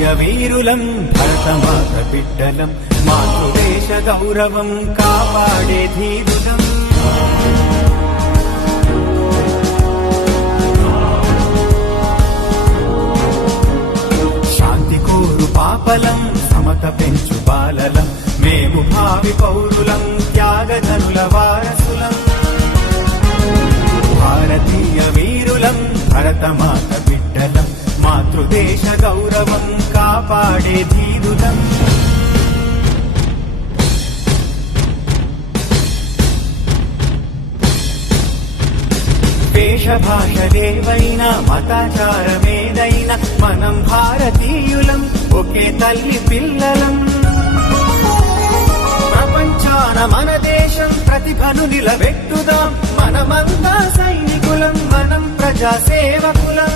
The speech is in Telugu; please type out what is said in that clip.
భారతీయ వీరులం భరతమాత బిడ్డలం మాతృదేశ గౌరవం కాపాడే ధీరులం శాంతి కోరు పాపలం సమత పెంచు బాలలం మేము భావి పౌరులం త్యాగధనుల వారసులం భారతీయ వీరులం భరతమాత బిడ్డలం మాతృదేశ గౌరవం కాపాడే ధీరులం వేషభాషలేవైనా మతాచారమేదైనా మనం భారతీయులం ఒకే తల్లి పిల్లలం ప్రపంచాన మన దేశం ప్రతిభను నిలబెట్టుదాం మనమంతా సైనికులం మనం ప్రజా సేవకులం